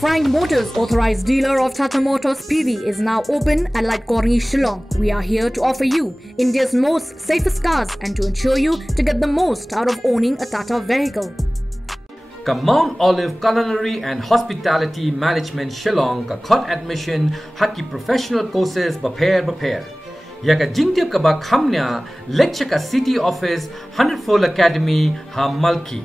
Frank Motors, authorized dealer of Tata Motors PV, is now open at Lightcorny, Shillong. We are here to offer you India's most safest cars and to ensure you to get the most out of owning a Tata vehicle. Ka Mount Olive Culinary and Hospitality Management Shillong ka khot admission haki professional courses bapair. Ya ka jingtip ka ba khamnya lecture ka City Office 100-fold Academy ha Malki.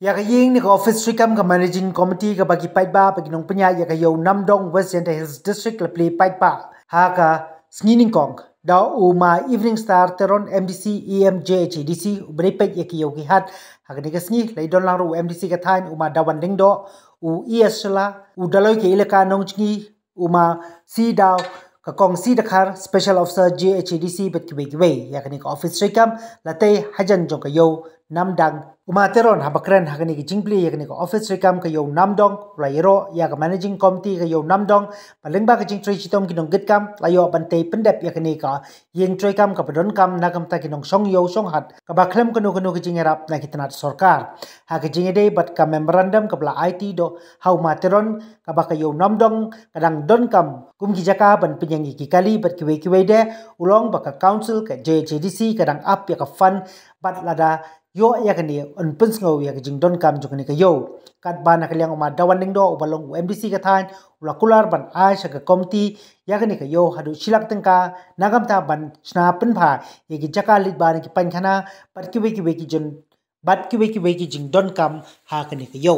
Ya ka Ïing ni ka office Treikam ka managing committee ka bagi Paidbah bagi nong penya ya ka yo Namdong West Central Hills District la Plie Paidbah ha ka snginin kong da uma evening star teron MDC EMJHDC ubrepet ya ki yo ki hat ha ka ni ka sngi lai don lang ro MDC ka thain uma dawan dingdo u ESla u daloi ke ilaka nong chngi uma si daw ka kong si dakhar special officer JHDC bet kiwe ya ka ni ka office Treikam la te hajan jong ka yo Namdang umateron habakren hakani ki jingpli yakani ka office Treikam ka yo Namdong lairo ya ka managing committee ka yo Namdong palengba ka jing Treichitom kinong gitkam layo bante pendep yakani ka Ïing Treikam ka padon kam nakam ta kinong song yo song hat ka baklem kanu ki jingerap na kitanat sarkar ha ka jingede bat ka memorandum ka bla IT do hau materon ka ba ka yo Namdong kadang don kam kum ki jaka ban penyangi ki kali bat kiwe de ulong ba ka council ka JHDC kadang up ya ka fund bat lada yo ya kani on pensngo ya jing don kam jukani ka yo kat bana kaliang uma dawan ding do ubalong MDC ka than ula kular ban ai sa ka komti ya kani ka yo hadu silak tengka nagam ta ban sna pen pha ye ki jaka lit ban ki pan khana pat kiwe ki jun bat kiwe ki jing don kam ha kani ka yo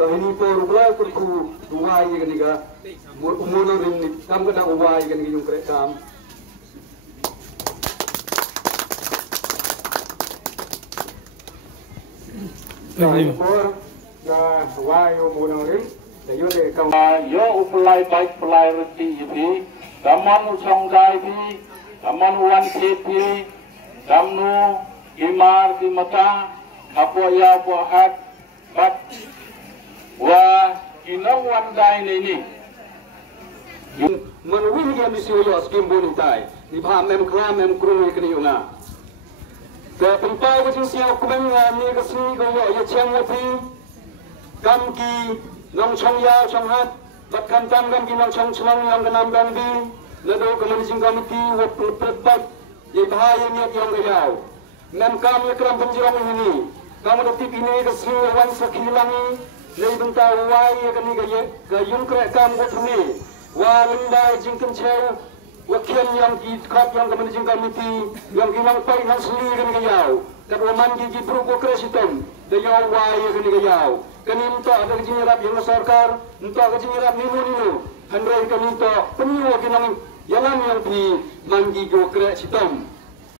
ini perublah kuriku dua ini kan juga umur ini kam kena ubah ini kan yung Treikam ini por ya why umur ini yo de kam yo umulai baik Plie reti ini kaman usong dai ini kaman wan ini kamnu imar di mata apa ya apa hat bat wa inang wan dai ni manwin ya misi yo skim bonin tai ni pha mem kram mem kru ni kni yunga ka pimpai ka sia ku ben ni ka sni ko yo ya chang wa thi kam ki nong chong ya chong hat bat kam tam kam ki nong chong chong yang ka nam dang di le do ka managing committee wa prat ye bhai ni yong ga yaw mem kam ye kram panjirong ni kam do ti ni ka sni wan sa khilangi lấy chúng ta quay cái này cái dùng Treikam của thằng này và mình đã chính kinh theo và khiên yang kỳ khắp yang cái mình chính committee yang kỳ mang phải hàng xử lý cái này giàu cái đồ man kỳ pro của Treichitom để giàu quay cái này giàu cái này mình tạo cái chính rap yang sarkar mình tạo cái chính rap ninu handrai cái này tạo penyu cái năng yang kỳ man kỳ của Treichitom